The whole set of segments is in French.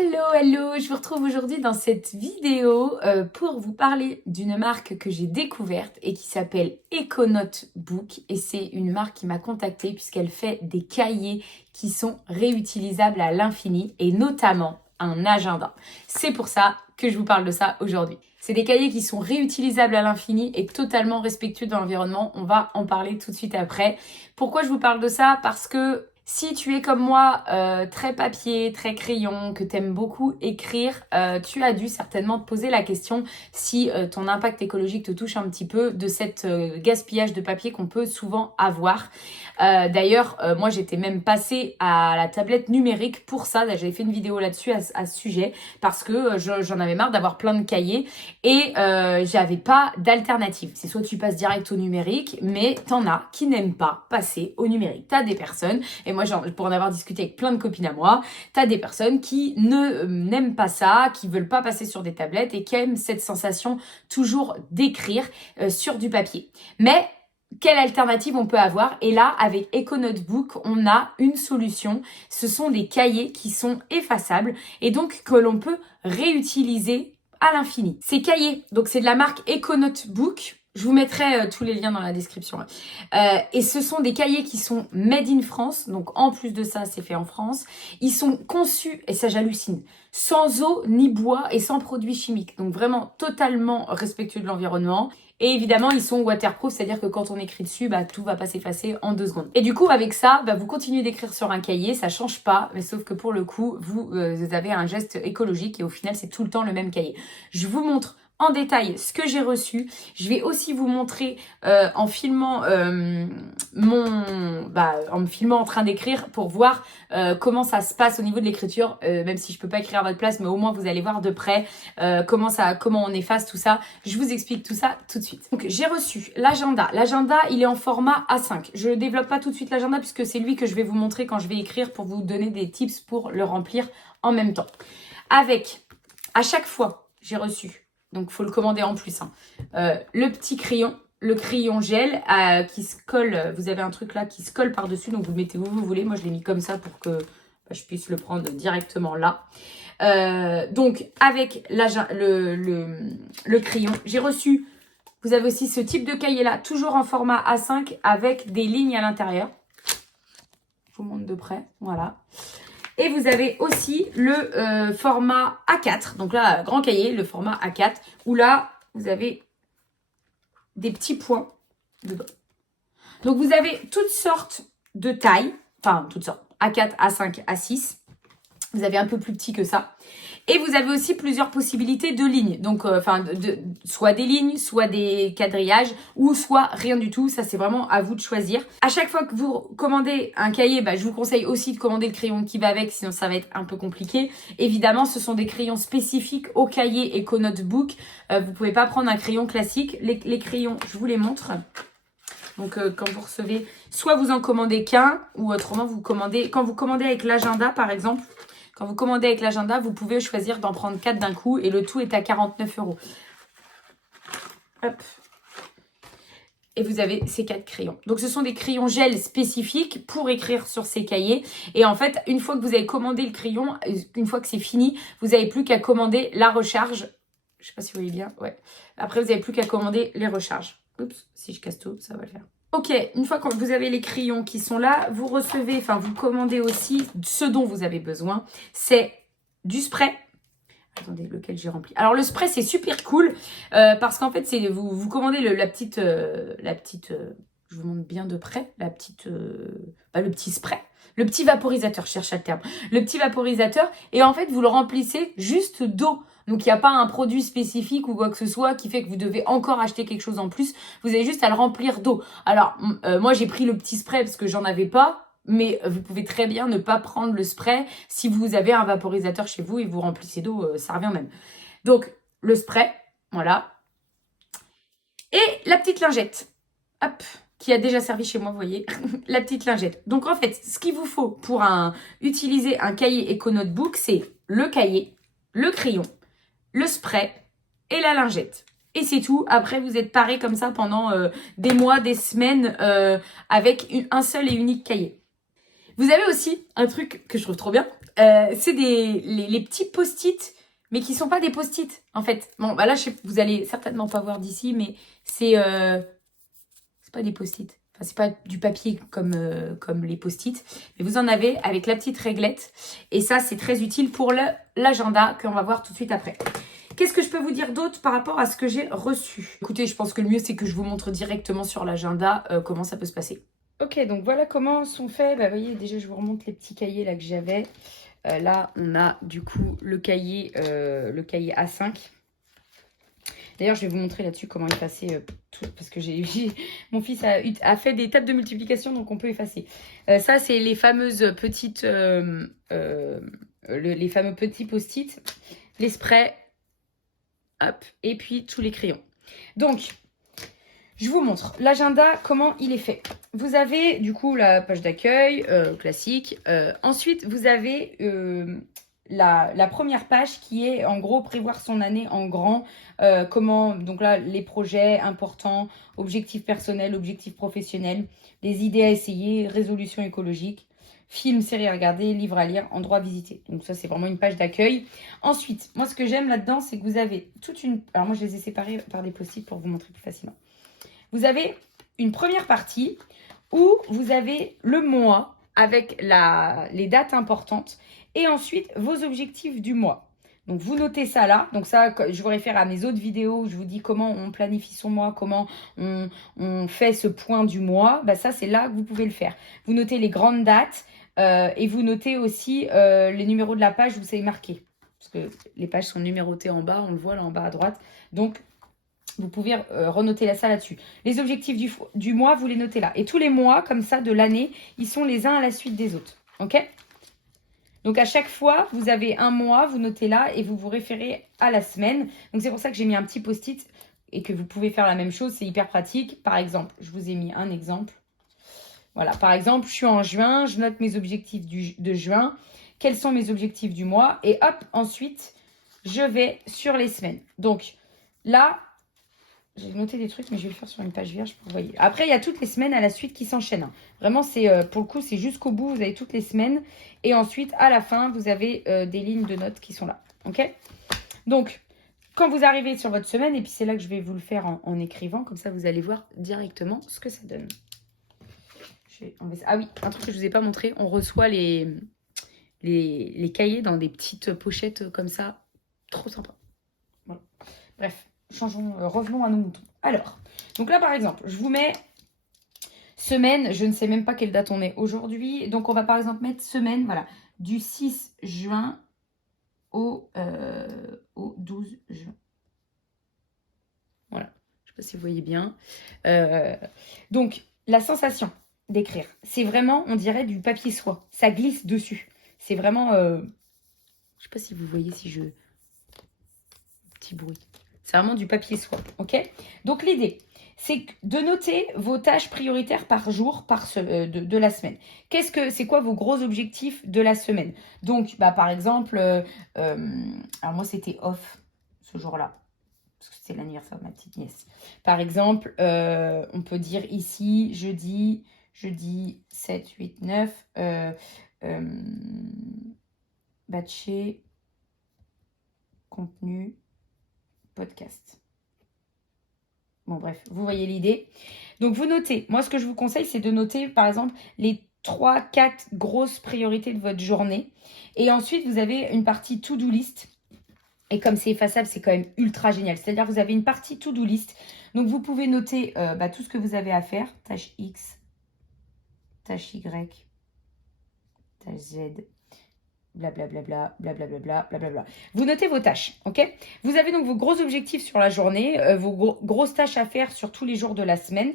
Hello, je vous retrouve aujourd'hui dans cette vidéo pour vous parler d'une marque que j'ai découverte et qui s'appelle Econote Book, et c'est une marque qui m'a contactée puisqu'elle fait des cahiers qui sont réutilisables à l'infini et notamment un agenda. C'est pour ça que je vous parle de ça aujourd'hui. C'est des cahiers qui sont réutilisables à l'infini et totalement respectueux de l'environnement. On va en parler tout de suite après. Pourquoi je vous parle de ça? Parce que si tu es comme moi, très papier, très crayon, que tu aimes beaucoup écrire, tu as dû certainement te poser la question si ton impact écologique te touche un petit peu de cette gaspillage de papier qu'on peut souvent avoir. D'ailleurs, moi j'étais même passée à la tablette numérique pour ça. J'avais fait une vidéo là-dessus à ce sujet parce que j'en avais marre d'avoir plein de cahiers et j'avais pas d'alternative. C'est soit tu passes direct au numérique, mais t'en as qui n'aiment pas passer au numérique. T'as des personnes, et moi pour en avoir discuté avec plein de copines à moi, t'as des personnes qui n'aiment pas ça, qui veulent pas passer sur des tablettes et qui aiment cette sensation toujours d'écrire sur du papier. Mais quelle alternative on peut avoir? Et là, avec Econote Book, on a une solution. Ce sont des cahiers qui sont effaçables et donc que l'on peut réutiliser à l'infini. Ces cahiers, donc c'est de la marque Econote Book. Je vous mettrai tous les liens dans la description. Et ce sont des cahiers qui sont made in France. Donc en plus de ça, c'est fait en France. Ils sont conçus, et ça j'hallucine, sans eau ni bois et sans produits chimiques. Donc vraiment totalement respectueux de l'environnement. Et évidemment, ils sont waterproof, c'est-à-dire que quand on écrit dessus, tout va pas s'effacer en 2 secondes. Et du coup, avec ça, vous continuez d'écrire sur un cahier, ça change pas, mais sauf que pour le coup, vous avez un geste écologique et au final, c'est tout le temps le même cahier. Je vous montre en détail ce que j'ai reçu. Je vais aussi vous montrer en filmant en me filmant en train d'écrire pour voir comment ça se passe au niveau de l'écriture, même si je peux pas écrire à votre place, mais au moins vous allez voir de près comment on efface tout ça. Je vous explique tout ça tout de suite. Donc j'ai reçu l'agenda. L'agenda, il est en format A5. Je ne développe pas tout de suite l'agenda puisque c'est lui que je vais vous montrer quand je vais écrire pour vous donner des tips pour le remplir en même temps. Avec, à chaque fois, j'ai reçu, donc il faut le commander en plus, le petit crayon, le crayon gel qui se colle. Vous avez un truc là qui se colle par-dessus, donc vous le mettez où vous voulez. Moi, je l'ai mis comme ça pour que je puisse le prendre directement là. Donc, avec le crayon, j'ai reçu, vous avez aussi ce type de cahier là, toujours en format A5 avec des lignes à l'intérieur. Je vous montre de près, voilà. Et vous avez aussi le format A4. Donc là, grand cahier, le format A4. Où là, vous avez des petits points dedans. Donc vous avez toutes sortes de tailles. Enfin, toutes sortes. A4, A5, A6. Vous avez un peu plus petit que ça. Et vous avez aussi plusieurs possibilités de lignes. Donc, soit des lignes, soit des quadrillages, ou soit rien du tout. Ça, c'est vraiment à vous de choisir. À chaque fois que vous commandez un cahier, je vous conseille aussi de commander le crayon qui va avec, sinon ça va être un peu compliqué. Évidemment, ce sont des crayons spécifiques au cahier Econote Book. Vous pouvez pas prendre un crayon classique. Les crayons, je vous les montre. Donc, quand vous recevez, soit vous en commandez qu'un, ou autrement, quand vous commandez avec l'agenda, par exemple. Quand vous commandez avec l'agenda, vous pouvez choisir d'en prendre 4 d'un coup et le tout est à 49 €. Hop. Et vous avez ces 4 crayons. Donc, ce sont des crayons gel spécifiques pour écrire sur ces cahiers. Et en fait, une fois que vous avez commandé le crayon, une fois que c'est fini, vous n'avez plus qu'à commander la recharge. Je ne sais pas si vous voyez bien. Ouais. Après, vous n'avez plus qu'à commander les recharges. Oups, si je casse tout, ça va le faire. Ok, une fois que vous avez les crayons qui sont là, vous commandez aussi ce dont vous avez besoin. C'est du spray. Attendez, lequel j'ai rempli. Alors le spray, c'est super cool parce qu'en fait, vous commandez la petite, je vous montre bien de près, le petit spray. Le petit vaporisateur, je cherche le terme. Le petit vaporisateur, et en fait, vous le remplissez juste d'eau. Donc, il n'y a pas un produit spécifique ou quoi que ce soit qui fait que vous devez encore acheter quelque chose en plus. Vous avez juste à le remplir d'eau. Alors, moi, j'ai pris le petit spray parce que j'en avais pas. Mais vous pouvez très bien ne pas prendre le spray si vous avez un vaporisateur chez vous et vous remplissez d'eau, ça revient même. Donc, le spray, voilà. Et la petite lingette. Hop, qui a déjà servi chez moi, vous voyez, la petite lingette. Donc, en fait, ce qu'il vous faut pour utiliser un cahier Econote Book, c'est le cahier, le crayon, le spray et la lingette. Et c'est tout. Après, vous êtes paré comme ça pendant des mois, des semaines avec un seul et unique cahier. Vous avez aussi un truc que je trouve trop bien. C'est les petits post-it, mais qui sont pas des post-it, en fait. Bon, bah là, vous allez certainement pas voir d'ici, mais c'est pas des post-it. Enfin, c'est pas du papier comme les post-it. Mais vous en avez avec la petite réglette. Et ça, c'est très utile pour l'agenda qu'on va voir tout de suite après. Qu'est-ce que je peux vous dire d'autre par rapport à ce que j'ai reçu? Écoutez, je pense que le mieux, c'est que je vous montre directement sur l'agenda comment ça peut se passer. Ok, donc voilà comment sont faits. Bah, vous voyez, déjà, je vous remonte les petits cahiers là que j'avais. Là, on a du coup le cahier A5. D'ailleurs, je vais vous montrer là-dessus comment effacer tout, parce que mon fils a fait des tables de multiplication, donc on peut effacer. Ça, c'est les fameuses petites, les fameux petits post-it, les sprays, hop, et puis tous les crayons. Donc, je vous montre l'agenda, comment il est fait. Vous avez du coup la page d'accueil, classique. Ensuite, vous avez la première page qui est en gros prévoir son année en grand. Comment, donc là, les projets importants, objectifs personnels, objectifs professionnels, les idées à essayer, résolution écologique, films, séries à regarder, livres à lire, endroits à visiter. Donc ça, c'est vraiment une page d'accueil. Ensuite, moi, ce que j'aime là-dedans, c'est que vous avez toute une... Alors moi, je les ai séparés par des post-it pour vous montrer plus facilement. Vous avez une première partie où vous avez le mois avec les dates importantes et ensuite vos objectifs du mois. Donc, vous notez ça là. Donc, ça, je vous réfère à mes autres vidéos où je vous dis comment on planifie son mois, comment on fait ce point du mois. Bah, ça, c'est là que vous pouvez le faire. Vous notez les grandes dates et vous notez aussi les numéros de la page où c'est marqué. Parce que les pages sont numérotées en bas, on le voit là en bas à droite. Donc, vous pouvez renoter ça là-dessus. Les objectifs du mois, vous les notez là. Et tous les mois, comme ça, de l'année, ils sont les uns à la suite des autres. OK? Donc, à chaque fois, vous avez un mois, vous notez là et vous vous référez à la semaine. Donc, c'est pour ça que j'ai mis un petit post-it et que vous pouvez faire la même chose. C'est hyper pratique. Par exemple, je vous ai mis un exemple. Voilà, par exemple, je suis en juin, je note mes objectifs de juin. Quels sont mes objectifs du mois? Et hop, ensuite, je vais sur les semaines. Donc, là... J'ai noté des trucs, mais je vais le faire sur une page vierge pour vous voyez. Après, il y a toutes les semaines à la suite qui s'enchaînent. Hein. Vraiment, pour le coup, c'est jusqu'au bout. Vous avez toutes les semaines. Et ensuite, à la fin, vous avez des lignes de notes qui sont là. OK? Donc, quand vous arrivez sur votre semaine, et puis c'est là que je vais vous le faire en écrivant. Comme ça, vous allez voir directement ce que ça donne. Ah oui, un truc que je ne vous ai pas montré. On reçoit les cahiers dans des petites pochettes comme ça. Trop sympa. Voilà. Bref. Revenons à nos moutons. Alors, donc là par exemple, je vous mets semaine, je ne sais même pas quelle date on est aujourd'hui. Donc on va par exemple mettre semaine, voilà, du 6 juin au 12 juin. Voilà, je ne sais pas si vous voyez bien. Donc, la sensation d'écrire, c'est vraiment, on dirait, du papier soie. Ça glisse dessus. C'est vraiment... je ne sais pas si vous voyez si je... Petit bruit. C'est vraiment du papier soie, ok? Donc, l'idée, c'est de noter vos tâches prioritaires par jour de la semaine. C'est quoi vos gros objectifs de la semaine? Donc, bah, par exemple, alors moi, c'était off ce jour-là, parce que c'était l'anniversaire de ma petite nièce. Par exemple, on peut dire ici, jeudi 7, 8, 9, batcher, contenu, podcast. Bon, bref, vous voyez l'idée. Donc, vous notez. Moi, ce que je vous conseille, c'est de noter, par exemple, les 3-4 grosses priorités de votre journée. Et ensuite, vous avez une partie to-do list. Et comme c'est effaçable, c'est quand même ultra génial. C'est-à-dire que vous avez une partie to-do list. Donc, vous pouvez noter tout ce que vous avez à faire. Tâche X, tâche Y, tâche Z, blablabla, blablabla, blablabla. Vous notez vos tâches, ok? Vous avez donc vos gros objectifs sur la journée, vos grosses tâches à faire sur tous les jours de la semaine.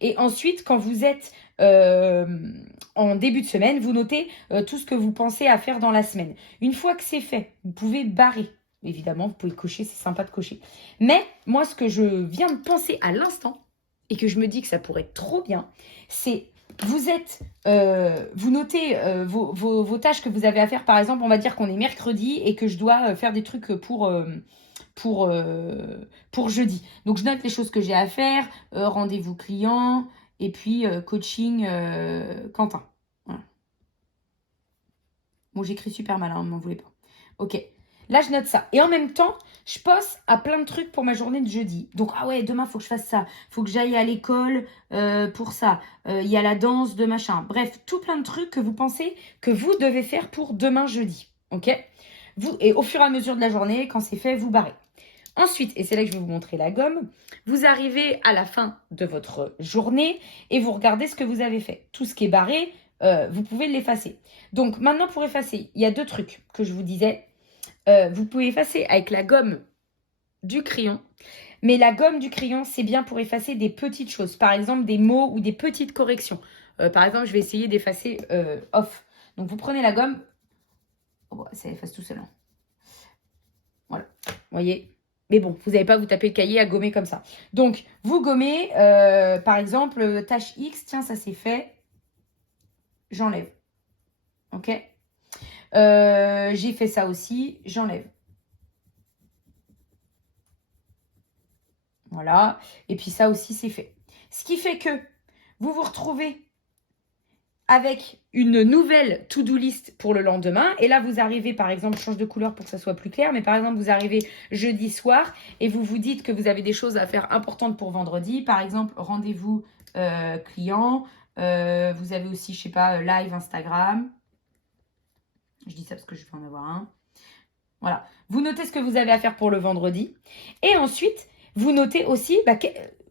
Et ensuite, quand vous êtes en début de semaine, vous notez tout ce que vous pensez à faire dans la semaine. Une fois que c'est fait, vous pouvez barrer. Évidemment, vous pouvez cocher, c'est sympa de cocher. Mais moi, ce que je viens de penser à l'instant, et que je me dis que ça pourrait être trop bien, c'est... Vous notez vos tâches que vous avez à faire. Par exemple, on va dire qu'on est mercredi et que je dois faire des trucs pour jeudi. Donc, je note les choses que j'ai à faire, rendez-vous client et puis coaching Quentin. Voilà. Bon, j'écris super mal, hein, ne m'en voulez pas. Ok. Là, je note ça. Et en même temps, je pense à plein de trucs pour ma journée de jeudi. Donc, ah ouais, demain, il faut que je fasse ça. Il faut que j'aille à l'école pour ça. Il y a la danse de machin. Bref, tout plein de trucs que vous pensez que vous devez faire pour demain jeudi. Ok? Et au fur et à mesure de la journée, quand c'est fait, vous barrez. Ensuite, et c'est là que je vais vous montrer la gomme, vous arrivez à la fin de votre journée et vous regardez ce que vous avez fait. Tout ce qui est barré, vous pouvez l'effacer. Donc maintenant, pour effacer, il y a 2 trucs que je vous disais. Vous pouvez effacer avec la gomme du crayon. Mais la gomme du crayon, c'est bien pour effacer des petites choses. Par exemple, des mots ou des petites corrections. Par exemple, je vais essayer d'effacer off. Donc, vous prenez la gomme. Oh, ça efface tout seul. Hein. Voilà. Vous voyez? Mais bon, vous n'allez pas vous taper le cahier à gommer comme ça. Donc, vous gommez, par exemple, tâche X. Tiens, ça c'est fait. J'enlève. Ok? J'ai fait ça aussi. J'enlève. Voilà. Et puis ça aussi, c'est fait. Ce qui fait que vous vous retrouvez avec une nouvelle to-do list pour le lendemain. Et là, vous arrivez, par exemple, je change de couleur pour que ça soit plus clair, mais par exemple, vous arrivez jeudi soir et vous vous dites que vous avez des choses à faire importantes pour vendredi. Par exemple, rendez-vous client. Vous avez aussi, je sais pas, live Instagram. Je dis ça parce que je vais en avoir un. Voilà. Vous notez ce que vous avez à faire pour le vendredi. Et ensuite, vous notez aussi,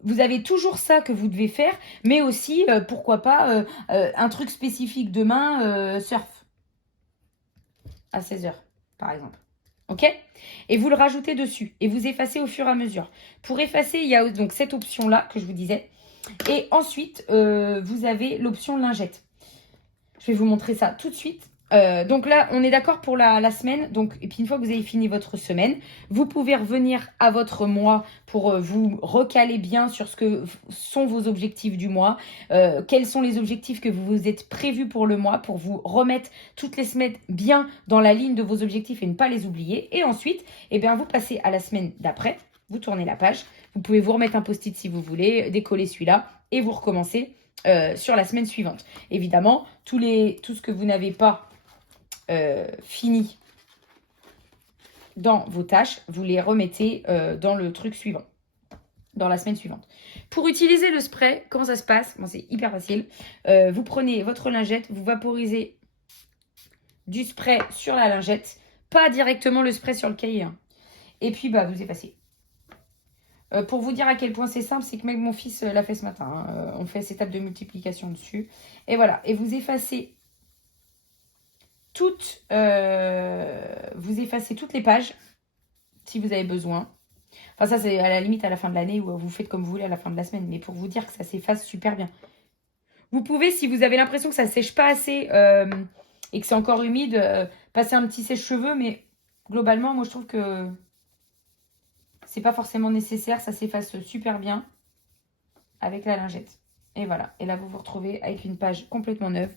vous avez toujours ça que vous devez faire, mais aussi, pourquoi pas, un truc spécifique demain, surf, à 16h, par exemple. Ok? Et vous le rajoutez dessus. Et vous effacez au fur et à mesure. Pour effacer, il y a donc cette option-là que je vous disais. Et ensuite, vous avez l'option lingette. Je vais vous montrer ça tout de suite. Donc là, on est d'accord pour la semaine. Donc, et puis une fois que vous avez fini votre semaine, vous pouvez revenir à votre mois pour vous recaler bien sur ce que sont vos objectifs du mois. Quels sont les objectifs que vous vous êtes prévus pour le mois pour vous remettre toutes les semaines bien dans la ligne de vos objectifs et ne pas les oublier. Et ensuite, eh bien, vous passez à la semaine d'après. Vous tournez la page. Vous pouvez vous remettre un post-it si vous voulez, décoller celui-là et vous recommencez sur la semaine suivante. Évidemment, tout ce que vous n'avez pas fini dans vos tâches, vous les remettez dans le truc suivant, dans la semaine suivante. Pour utiliser le spray, comment ça se passe? Bon, c'est hyper facile. Vous prenez votre lingette, vous vaporisez du spray sur la lingette, pas directement le spray sur le cahier. Hein. Et puis, vous effacez. Pour vous dire à quel point c'est simple, c'est que même mon fils l'a fait ce matin. Hein. On fait cette étape de multiplication dessus. Et voilà. Et vous effacez vous effacez toutes les pages si vous avez besoin. Enfin, ça, c'est à la limite à la fin de l'année ou vous faites comme vous voulez à la fin de la semaine. Mais pour vous dire que ça s'efface super bien. Vous pouvez, si vous avez l'impression que ça ne sèche pas assez et que c'est encore humide, passer un petit sèche-cheveux. Mais globalement, moi, je trouve que c'est pas forcément nécessaire. Ça s'efface super bien avec la lingette. Et voilà. Et là, vous vous retrouvez avec une page complètement neuve,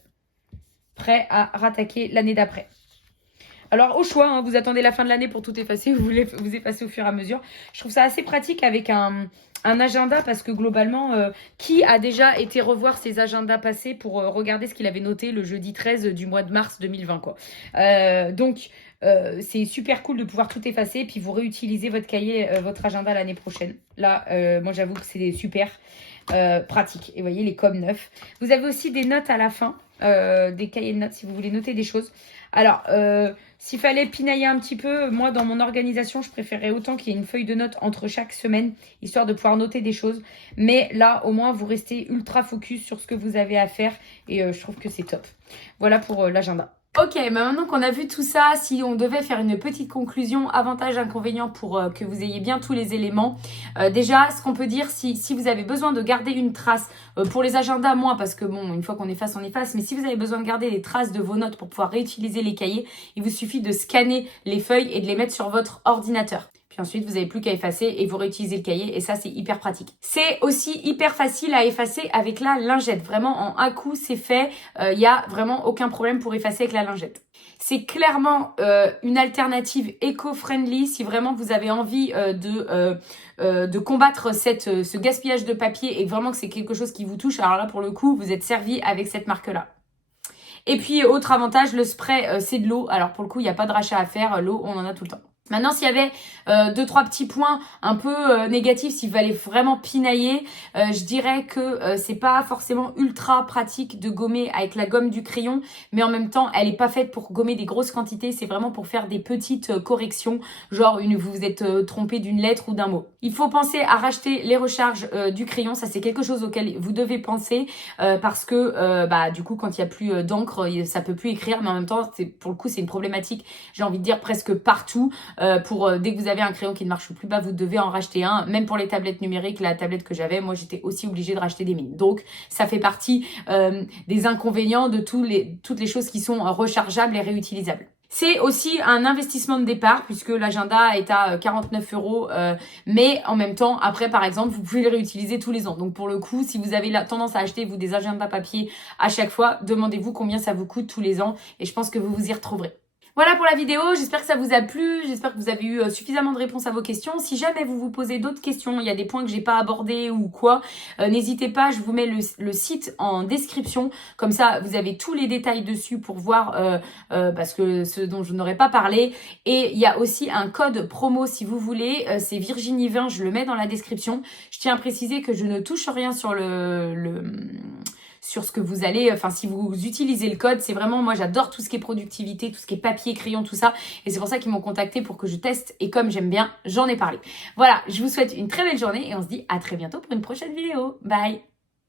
prêt à rattaquer l'année d'après. Alors, au choix, hein, vous attendez la fin de l'année pour tout effacer, vous voulez vous effacer au fur et à mesure. Je trouve ça assez pratique avec un agenda parce que globalement, qui a déjà été revoir ses agendas passés pour regarder ce qu'il avait noté le jeudi 13 du mois de mars 2020, quoi. Donc, c'est super cool de pouvoir tout effacer puis vous réutilisez votre cahier, votre agenda l'année prochaine. Là, moi, j'avoue que c'est super pratique. Et vous voyez, les coms neufs. Vous avez aussi des notes à la fin, des cahiers de notes si vous voulez noter des choses. Alors, s'il fallait pinailler un petit peu, moi, dans mon organisation, je préférerais autant qu'il y ait une feuille de notes entre chaque semaine, histoire de pouvoir noter des choses. Mais là, au moins, vous restez ultra focus sur ce que vous avez à faire et je trouve que c'est top. Voilà pour l'agenda. Ok, maintenant qu'on a vu tout ça, si on devait faire une petite conclusion, avantages, inconvénients pour que vous ayez bien tous les éléments. Déjà, ce qu'on peut dire, si vous avez besoin de garder une trace, pour les agendas, moins, parce que bon, une fois qu'on efface, on efface. Mais si vous avez besoin de garder les traces de vos notes pour pouvoir réutiliser les cahiers, il vous suffit de scanner les feuilles et de les mettre sur votre ordinateur. Puis ensuite, vous n'avez plus qu'à effacer et vous réutilisez le cahier. Et ça, c'est hyper pratique. C'est aussi hyper facile à effacer avec la lingette. Vraiment, en un coup, c'est fait. Il n'y a vraiment aucun problème pour effacer avec la lingette. C'est clairement une alternative éco-friendly si vraiment vous avez envie de combattre ce gaspillage de papier et vraiment que c'est quelque chose qui vous touche. Alors là, pour le coup, vous êtes servi avec cette marque-là. Et puis, autre avantage, le spray, c'est de l'eau. Alors, pour le coup, il n'y a pas de rachat à faire. L'eau, on en a tout le temps. Maintenant, s'il y avait 2-3 petits points un peu négatifs, s'il fallait vraiment pinailler, je dirais que c'est pas forcément ultra pratique de gommer avec la gomme du crayon, mais en même temps, elle est pas faite pour gommer des grosses quantités, c'est vraiment pour faire des petites corrections, genre vous vous êtes trompé d'une lettre ou d'un mot. Il faut penser à racheter les recharges du crayon, ça c'est quelque chose auquel vous devez penser, parce que du coup, quand il y a plus d'encre, ça peut plus écrire, mais en même temps, pour le coup, c'est une problématique, j'ai envie de dire presque partout. Dès que vous avez un crayon qui ne marche plus, vous devez en racheter un. Même pour les tablettes numériques, la tablette que j'avais, moi j'étais aussi obligée de racheter des mines. Donc ça fait partie des inconvénients de toutes les choses qui sont rechargeables et réutilisables. C'est aussi un investissement de départ puisque l'agenda est à 49 €, mais en même temps, après par exemple, vous pouvez le réutiliser tous les ans. Donc pour le coup, si vous avez la tendance à acheter vous des agendas papier à chaque fois, demandez-vous combien ça vous coûte tous les ans et je pense que vous vous y retrouverez. Voilà pour la vidéo, j'espère que ça vous a plu, j'espère que vous avez eu suffisamment de réponses à vos questions. Si jamais vous vous posez d'autres questions, il y a des points que j'ai pas abordés ou quoi, n'hésitez pas, je vous mets le site en description. Comme ça, vous avez tous les détails dessus pour voir parce que ce dont je n'aurais pas parlé. Et il y a aussi un code promo si vous voulez, c'est Virginie20, je le mets dans la description. Je tiens à préciser que je ne touche rien sur sur ce que vous allez, si vous utilisez le code, c'est vraiment, moi j'adore tout ce qui est productivité, tout ce qui est papier, crayon, tout ça, et c'est pour ça qu'ils m'ont contacté pour que je teste, et comme j'aime bien, j'en ai parlé. Voilà, je vous souhaite une très belle journée, et on se dit à très bientôt pour une prochaine vidéo. Bye!